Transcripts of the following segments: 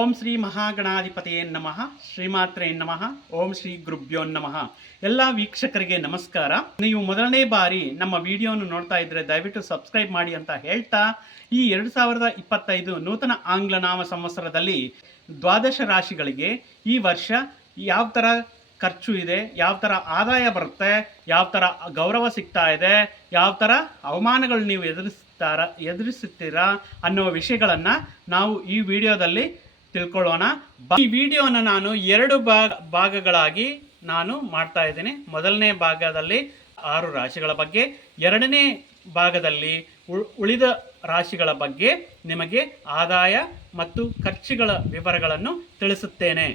ಓಂ ಶ್ರೀ ಮಹಾಗಣಾಧಿಪತಿಯೇ ನಮಃ. ಶ್ರೀಮಾತ್ರೇ ನಮಃ. ಓಂ ಶ್ರೀ ಗುರುಭ್ಯೋ ನಮಃ. ಎಲ್ಲ ವೀಕ್ಷಕರಿಗೆ ನಮಸ್ಕಾರ. ನೀವು ಮೊದಲನೇ ಬಾರಿ ನಮ್ಮ ವಿಡಿಯೋನು ನೋಡ್ತಾ ಇದ್ರೆ ದಯವಿಟ್ಟು ಸಬ್ಸ್ಕ್ರೈಬ್ ಮಾಡಿ ಅಂತ ಹೇಳ್ತಾ, ಈ ಎರಡು ಸಾವಿರದ ಇಪ್ಪತ್ತೈದು ನೂತನ ಆಂಗ್ಲ ನಾಮ ಸಂವತ್ಸರದಲ್ಲಿ ದ್ವಾದಶ ರಾಶಿಗಳಿಗೆ ಈ ವರ್ಷ ಯಾವ ಥರ ಖರ್ಚು ಇದೆ, ಯಾವ ಥರ ಆದಾಯ ಬರುತ್ತೆ, ಯಾವ ಥರ ಗೌರವ ಸಿಗ್ತಾ ಇದೆ, ಯಾವ ಥರ ಅವಮಾನಗಳು ನೀವು ಎದುರಿಸ್ತಾರ, ಎದುರಿಸುತ್ತೀರಾ ಅನ್ನೋ ವಿಷಯಗಳನ್ನು ನಾವು ಈ ವಿಡಿಯೋದಲ್ಲಿ ತಿಳ್ಕೊಳ್ಳೋಣ. ಈ ವಿಡಿಯೋನ ನಾನು ಎರಡು ಭಾಗ, ಭಾಗಗಳಾಗಿ ನಾನು ಮಾಡ್ತಾ ಇದ್ದೀನಿ. ಮೊದಲನೇ ಭಾಗದಲ್ಲಿ ಆರು ರಾಶಿಗಳ ಬಗ್ಗೆ, ಎರಡನೇ ಭಾಗದಲ್ಲಿ ಉಳ್- ಉಳಿದ ರಾಶಿಗಳ ಬಗ್ಗೆ ನಿಮಗೆ ಆದಾಯ ಮತ್ತು ಖರ್ಚುಗಳ ವಿವರಗಳನ್ನು ತಿಳಿಸುತ್ತೇನೆ.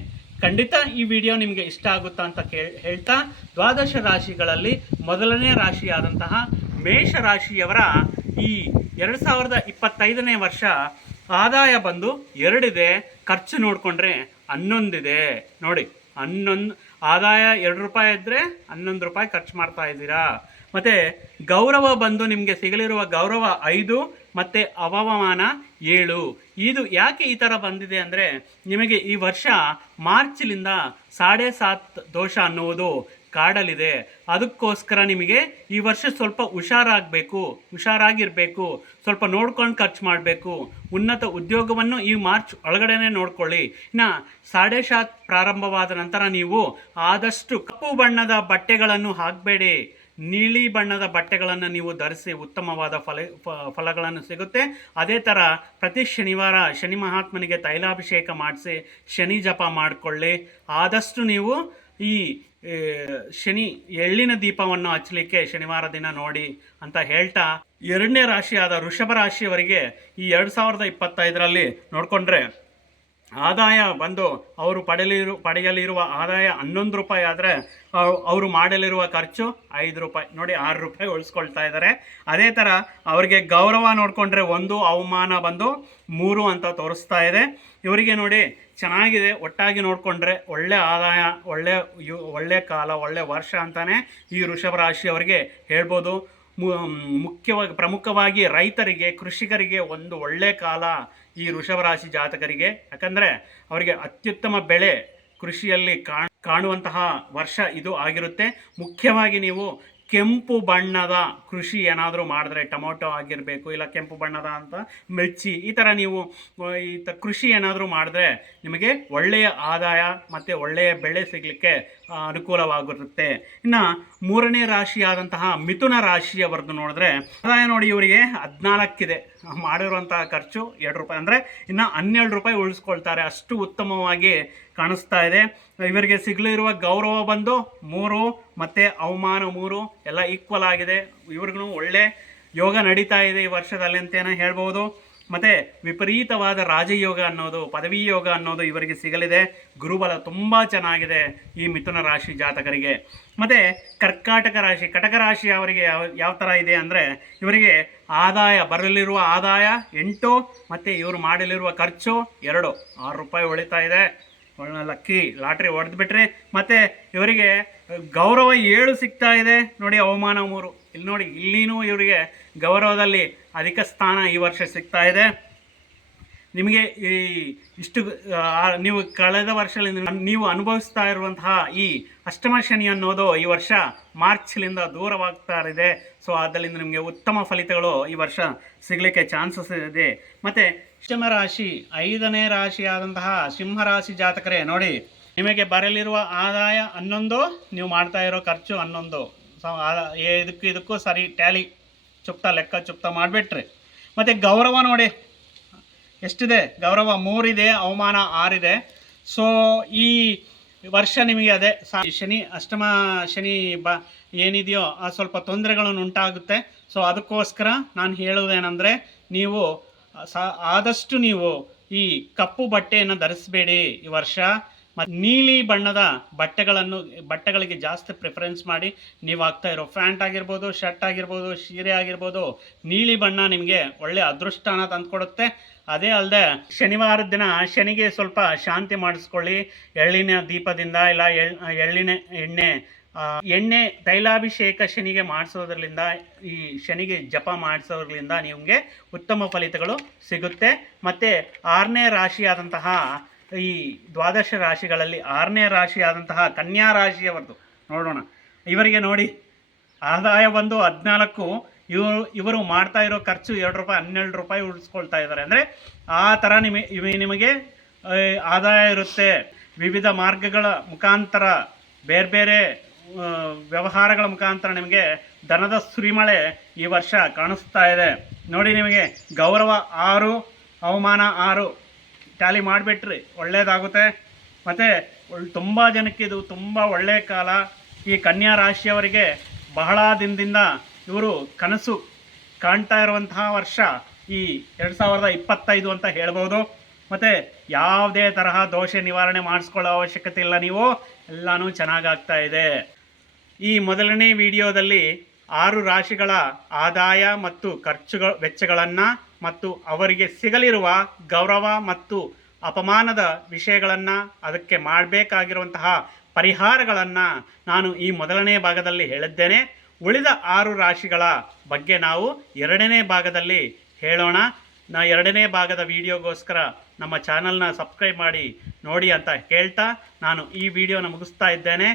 ಖಂಡಿತ ಈ ವಿಡಿಯೋ ನಿಮಗೆ ಇಷ್ಟ ಆಗುತ್ತಾ ಅಂತ ಕೇ ಹೇಳ್ತಾ, ದ್ವಾದಶ ರಾಶಿಗಳಲ್ಲಿ ಮೊದಲನೇ ರಾಶಿಯಾದಂತಹ ಮೇಷ ರಾಶಿಯವರ ಈ ಎರಡು ಸಾವಿರದ ಇಪ್ಪತ್ತೈದನೇ ವರ್ಷ ಆದಾಯ ಬಂದು ಎರಡಿದೆ, ಖರ್ಚು ನೋಡಿಕೊಂಡ್ರೆ ಹನ್ನೊಂದಿದೆ. ನೋಡಿ, ಹನ್ನೊಂದು, ಆದಾಯ ಎರಡು ರೂಪಾಯಿ ಇದ್ದರೆ ಹನ್ನೊಂದು ರೂಪಾಯಿ ಖರ್ಚು ಮಾಡ್ತಾ ಇದ್ದೀರಾ. ಮತ್ತು ಗೌರವ ಬಂದು ನಿಮಗೆ ಸಿಗಲಿರುವ ಗೌರವ ಐದು, ಮತ್ತು ಅವಮಾನ ಏಳು. ಇದು ಯಾಕೆ ಈ ಥರ ಬಂದಿದೆ ಅಂದರೆ ನಿಮಗೆ ಈ ವರ್ಷ ಮಾರ್ಚ್ಲಿಂದ ಸಾಡೆ ಸಾತ್ ದೋಷ ಅನ್ನುವುದು. ಕಾಡಲಿದೆ ಅದಕ್ಕೋಸ್ಕರ ನಿಮಗೆ ಈ ವರ್ಷ ಸ್ವಲ್ಪ ಹುಷಾರಾಗಬೇಕು, ಹುಷಾರಾಗಿರಬೇಕು, ಸ್ವಲ್ಪ ನೋಡ್ಕೊಂಡು ಖರ್ಚು ಮಾಡಬೇಕು. ಉನ್ನತ ಉದ್ಯೋಗವನ್ನು ಈ ಮಾರ್ಚ್ ಒಳಗಡೆನೆ ನೋಡ್ಕೊಳ್ಳಿ. ಇನ್ನು ಸಾಡೆ ಶಾತ್ ಪ್ರಾರಂಭವಾದ ನಂತರ ನೀವು ಆದಷ್ಟು ಕಪ್ಪು ಬಣ್ಣದ ಬಟ್ಟೆಗಳನ್ನು ಹಾಕಬೇಡಿ. ನೀಲಿ ಬಣ್ಣದ ಬಟ್ಟೆಗಳನ್ನು ನೀವು ಧರಿಸಿ ಉತ್ತಮವಾದ ಫಲ ಫಲಗಳನ್ನು ಸಿಗುತ್ತೆ. ಅದೇ ಥರ ಪ್ರತಿ ಶನಿವಾರ ಶನಿ ಮಹಾತ್ಮನಿಗೆ ತೈಲಾಭಿಷೇಕ ಮಾಡಿಸಿ, ಶನಿ ಜಪ ಮಾಡಿಕೊಳ್ಳಿ. ಆದಷ್ಟು ನೀವು ಈ ಶನಿ ಎಳ್ಳಿನ ದೀಪವನ್ನು ಹಚ್ಚಲಿಕ್ಕೆ ಶನಿವಾರ ದಿನ ನೋಡಿ ಅಂತ ಹೇಳ್ತಾ ಎರಡನೇ ರಾಶಿಯಾದ ವೃಷಭ ರಾಶಿಯವರಿಗೆ ಈ ಎರಡು ಸಾವಿರದ ಇಪ್ಪತ್ತೈದರಲ್ಲಿ ನೋಡಿಕೊಂಡ್ರೆ ಆದಾಯ ಬಂದು ಅವರು ಪಡೆಯಲಿರು, ಪಡೆಯಲಿರುವ ಆದಾಯ ಹನ್ನೊಂದು ರೂಪಾಯಿ ಆದರೆ ಅವರು ಮಾಡಲಿರುವ ಖರ್ಚು ಐದು ರೂಪಾಯಿ. ನೋಡಿ, ಆರು ರೂಪಾಯಿ ಉಳಿಸ್ಕೊಳ್ತಾ ಇದ್ದಾರೆ ಅದೇ ಥರ ಅವರಿಗೆ ಗೌರವ ನೋಡಿಕೊಂಡ್ರೆ ಒಂದು, ಅವಮಾನ ಬಂದು ಮೂರು ಅಂತ ತೋರಿಸ್ತಾ ಇದೆ. ಇವರಿಗೆ ನೋಡಿ, ಚೆನ್ನಾಗಿದೆ. ಒಟ್ಟಾಗಿ ನೋಡಿಕೊಂಡ್ರೆ ಒಳ್ಳೆ ಆದಾಯ, ಒಳ್ಳೆ ಯು- ಒಳ್ಳೆ ಕಾಲ, ಒಳ್ಳೆ ವರ್ಷ ಅಂತಲೇ ಈ ವೃಷಭ ರಾಶಿಯವರಿಗೆ ಹೇಳ್ಬೋದು. ಮುಖ್ಯವಾಗಿ ಪ್ರಮುಖವಾಗಿ ರೈತರಿಗೆ, ಕೃಷಿಕರಿಗೆ ಒಂದು ಒಳ್ಳೆ ಕಾಲ ಈ ವೃಷಭ ರಾಶಿ ಜಾತಕರಿಗೆ. ಯಾಕಂದರೆ ಅವರಿಗೆ ಅತ್ಯುತ್ತಮ ಬೆಳೆ ಕೃಷಿಯಲ್ಲಿ ಕಾಣ್, ಕಾಣುವಂತಹ ವರ್ಷ ಇದು ಆಗಿರುತ್ತೆ. ಮುಖ್ಯವಾಗಿ ನೀವು ಕೆಂಪು ಬಣ್ಣದ ಕೃಷಿ ಏನಾದರೂ ಮಾಡಿದ್ರೆ ಟೊಮೊಟೊ ಆಗಿರಬೇಕು ಇಲ್ಲ ಕೆಂಪು ಬಣ್ಣದ ಅಂತ ಮಿರ್ಚಿ ಈ ಥರ ನೀವು ಈ ತ ಕೃಷಿ ಏನಾದರೂ ಮಾಡಿದ್ರೆ ನಿಮಗೆ ಒಳ್ಳೆಯ ಆದಾಯ ಮತ್ತು ಒಳ್ಳೆಯ ಬೆಳೆ ಸಿಗಲಿಕ್ಕೆ ಅನುಕೂಲವಾಗುತ್ತೆ. ಇನ್ನು ಮೂರನೇ ರಾಶಿಯಾದಂತಹ ಮಿಥುನ ರಾಶಿಯವರೆದು ನೋಡಿದ್ರೆ, ಆದಾಯ ನೋಡಿ ಇವರಿಗೆ ಹದಿನಾಲ್ಕಿದೆ. ಮಾಡಿರುವಂತಹ ಖರ್ಚು ಎರಡು ರೂಪಾಯಿ. ಅಂದರೆ ಇನ್ನು ಹನ್ನೆರಡು ರೂಪಾಯಿ ಉಳಿಸ್ಕೊಳ್ತಾರೆ. ಅಷ್ಟು ಉತ್ತಮವಾಗಿ ಕಾಣಿಸ್ತಾ ಇದೆ. ಇವರಿಗೆ ಸಿಗಲಿರುವ ಗೌರವ ಬಂದು ಮೂರು, ಮತ್ತು ಅವಮಾನ ಮೂರು, ಎಲ್ಲ ಈಕ್ವಲ್ ಆಗಿದೆ. ಇವ್ರಿಗೂ ಒಳ್ಳೆ ಯೋಗ ನಡೀತಾ ಇದೆ ಈ ವರ್ಷದಲ್ಲಿ ಅಂತೇನೋ ಹೇಳ್ಬೋದು. ಮತ್ತು ವಿಪರೀತವಾದ ರಾಜಯೋಗ ಅನ್ನೋದು ಪದವಿ ಯೋಗ ಅನ್ನೋದು ಇವರಿಗೆ ಸಿಗಲಿದೆ. ಗುರುಬಲ ತುಂಬ ಚೆನ್ನಾಗಿದೆ ಈ ಮಿಥುನ ರಾಶಿ ಜಾತಕರಿಗೆ. ಮತ್ತು ಕರ್ಕಾಟಕ ರಾಶಿ, ಕಟಕ ರಾಶಿ ಅವರಿಗೆ ಯಾವ ಯಾವ ಥರ ಇದೆ ಅಂದರೆ, ಇವರಿಗೆ ಆದಾಯ, ಬರಲಿರುವ ಆದಾಯ ಎಂಟು, ಮತ್ತು ಇವರು ಮಾಡಲಿರುವ ಖರ್ಚು ಎರಡು. ಆರು ರೂಪಾಯಿ ಉಳಿತಾ ಇದೆ. ಒಳ್ಳೆ ಲಕ್ಕಿ ಲಾಟ್ರಿ ಹೊಡೆದ್ಬಿಟ್ರೆ ಮತ್ತು ಇವರಿಗೆ ಗೌರವ ಏಳು ಸಿಗ್ತಾ ಇದೆ ನೋಡಿ ಅವಮಾನ ಮೂರು. ಇಲ್ಲಿ ನೋಡಿ, ಇಲ್ಲಿನೂ ಇವರಿಗೆ ಗೌರವದಲ್ಲಿ ಅಧಿಕ ಸ್ಥಾನ ಈ ವರ್ಷ ಸಿಗ್ತಾ ಇದೆ. ನಿಮಗೆ ಈ ಇಷ್ಟು ನೀವು ಕಳೆದ ವರ್ಷದಿಂದ ನೀವು ಅನುಭವಿಸ್ತಾ ಇರುವಂತಹ ಈ ಅಷ್ಟಮ ಶನಿ ಅನ್ನೋದು ಈ ವರ್ಷ ಮಾರ್ಚ್ಲಿಂದ ದೂರವಾಗ್ತಾ ಇದೆ. ಸೊ ಅದರಿಂದ ನಿಮಗೆ ಉತ್ತಮ ಫಲಿತಗಳು ಈ ವರ್ಷ ಸಿಗಲಿಕ್ಕೆ ಚಾನ್ಸಸ್ ಇದೆ. ಮತ್ತು ಅಷ್ಟಮ ರಾಶಿ ಐದನೇ ರಾಶಿಯಾದಂತಹ ಸಿಂಹರಾಶಿ ಜಾತಕರೇ, ನೋಡಿ ನಿಮಗೆ ಬರಲಿರುವ ಆದಾಯ ಹನ್ನೊಂದು, ನೀವು ಮಾಡ್ತಾ ಇರೋ ಖರ್ಚು ಹನ್ನೊಂದು. ಸೊ ಇದಕ್ಕೂ ಇದಕ್ಕೂ ಸರಿ ಟ್ಯಾಲಿ ಚುಪ್ತ ಲೆಕ್ಕ ಚುಪ್ತ ಮಾಡಿಬಿಟ್ರಿ. ಮತ್ತು ಗೌರವ ನೋಡಿ. ಎಷ್ಟಿದೆ? ಗೌರವ ಮೂರಿದೆ, ಅವಮಾನ ಆರಿದೆ. ಸೊ ಈ ವರ್ಷ ನಿಮಗೆ ಅದೇ ಶನಿ, ಅಷ್ಟಮ ಶನಿ ಬ, ಏನಿದೆಯೋ ಆ ಸ್ವಲ್ಪ ತೊಂದರೆಗಳನ್ನು ಉಂಟಾಗುತ್ತೆ. ಸೊ ಅದಕ್ಕೋಸ್ಕರ ನಾನು ಹೇಳೋದೇನೆಂದರೆ ನೀವು ಆದಷ್ಟು ನೀವು ಈ ಕಪ್ಪು ಬಟ್ಟೆಯನ್ನು ಧರಿಸಬೇಡಿ ಈ ವರ್ಷ. ಮತ್ತು ನೀಲಿ ಬಣ್ಣದ ಬಟ್ಟೆಗಳನ್ನು, ಬಟ್ಟೆಗಳಿಗೆ ಜಾಸ್ತಿ ಪ್ರಿಫರೆನ್ಸ್ ಮಾಡಿ ನೀವು ಹಾಕ್ತಾ ಇರೋ ಪ್ಯಾಂಟ್ ಆಗಿರ್ಬೋದು ಶರ್ಟ್ ಆಗಿರ್ಬೋದು, ಸೀರೆ ಆಗಿರ್ಬೋದು, ನೀಲಿ ಬಣ್ಣ ನಿಮಗೆ ಒಳ್ಳೆ ಅದೃಷ್ಟನ ತಂದುಕೊಡುತ್ತೆ. ಅದೇ ಅಲ್ಲದೆ ಶನಿವಾರದ ದಿನ ಶನಿಗೆ ಸ್ವಲ್ಪ ಶಾಂತಿ ಮಾಡಿಸ್ಕೊಳ್ಳಿ. ಎಳ್ಳಿನ ದೀಪದಿಂದ ಇಲ್ಲ ಎಳ್, ಎಳ್ಳಿನ ಎಣ್ಣೆ ಎಣ್ಣೆ ತೈಲಾಭಿಷೇಕ ಶನಿಗೆ ಮಾಡಿಸೋದ್ರಿಂದ ಈ ಶನಿಗೆ ಜಪ ಮಾಡಿಸೋದ್ರಿಂದ ನಿಮಗೆ ಉತ್ತಮ ಫಲಿತಗಳು ಸಿಗುತ್ತೆ. ಮತ್ತು ಆರನೇ ರಾಶಿಯಾದಂತಹ ಈ ದ್ವಾದಶ ರಾಶಿಗಳಲ್ಲಿ ಆರನೇ ರಾಶಿಯಾದಂತಹ ಕನ್ಯಾ ರಾಶಿಯವರದು. ನೋಡೋಣ. ಇವರಿಗೆ ನೋಡಿ, ಆದಾಯ ಬಂದು ಹದಿನಾಲ್ಕು, ಇವರು ಇವರು ಮಾಡ್ತಾ ಇರೋ ಖರ್ಚು ಎರಡು ರೂಪಾಯಿ, ಹನ್ನೆರಡು ರೂಪಾಯಿ ಉಳಿಸ್ಕೊಳ್ತಾ ಇದ್ದಾರೆ. ಅಂದರೆ ಆ ಥರ ನಿಮಗೆ ನಿಮಗೆ ಆದಾಯ ಇರುತ್ತೆ. ವಿವಿಧ ಮಾರ್ಗಗಳ ಮುಖಾಂತರ, ಬೇರೆ ಬೇರೆ ವ್ಯವಹಾರಗಳ ಮುಖಾಂತರ ನಿಮಗೆ ಧನದ ಸುರಿಮಳೆ ಈ ವರ್ಷ ಕಾಣಿಸ್ತಾ ಇದೆ. ನೋಡಿ ನಿಮಗೆ ಗೌರವ ಆರು, ಅವಮಾನ ಆರು ಟ್ಯಾಲಿ ಮಾಡಿಬಿಟ್ರಿ ಒಳ್ಳೆಯದಾಗುತ್ತೆ ಮತ್ತು ತುಂಬ ಜನಕ್ಕೆ ಇದು ತುಂಬ ಒಳ್ಳೆಯ ಕಾಲ. ಈ ಕನ್ಯಾ ರಾಶಿಯವರಿಗೆ ಬಹಳ ದಿನದಿಂದ ಇವರು ಕನಸು ಕಾಣ್ತಾ ಇರುವಂತಹ ವರ್ಷ ಈ ಎರಡು ಸಾವಿರದ ಇಪ್ಪತ್ತೈದು ಅಂತ ಹೇಳ್ಬೋದು. ಮತ್ತು ಯಾವುದೇ ತರಹ ದೋಷ ನಿವಾರಣೆ ಮಾಡಿಸ್ಕೊಳ್ಳೋ ಅವಶ್ಯಕತೆ ಇಲ್ಲ ನೀವು. ಎಲ್ಲನೂ ಚೆನ್ನಾಗಾಗ್ತಾ ಇದೆ. ಈ ಮೊದಲನೇ ವಿಡಿಯೋದಲ್ಲಿ ಆರು ರಾಶಿಗಳ ಆದಾಯ ಮತ್ತು ಖರ್ಚುಗಳ ವೆಚ್ಚಗಳನ್ನು ಮತ್ತು ಅವರಿಗೆ ಸಿಗಲಿರುವ ಗೌರವ ಮತ್ತು ಅಪಮಾನದ ವಿಷಯಗಳನ್ನು ಅದಕ್ಕೆ ಮಾಡಬೇಕಾಗಿರುವಂತಹ ಪರಿಹಾರಗಳನ್ನು ನಾನು ಈ ಮೊದಲನೇ ಭಾಗದಲ್ಲಿ ಹೇಳಿದ್ದೇನೆ. ಉಳಿದ ಆರು ರಾಶಿಗಳ ಬಗ್ಗೆ ನಾವು ಎರಡನೇ ಭಾಗದಲ್ಲಿ ಹೇಳೋಣ. ನಾ ಎರಡನೇ ಭಾಗದ ವಿಡಿಯೋಗೋಸ್ಕರ ನಮ್ಮ ಚಾನಲ್ನ ಸಬ್ಸ್ಕ್ರೈಬ್ ಮಾಡಿ ನೋಡಿ ಅಂತ ಹೇಳ್ತಾ ನಾನು ಈ ವಿಡಿಯೋನ ಮುಗಿಸ್ತಾ ಇದ್ದೇನೆ.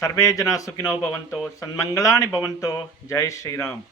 ಸರ್ವೇ ಜನ ಸುಖಿನೋ ಭವಂತೋ ಸನ್ಮಂಗಳಾಣಿ ಭವಂತೋ, ಜೈ ಶ್ರೀರಾಮ್.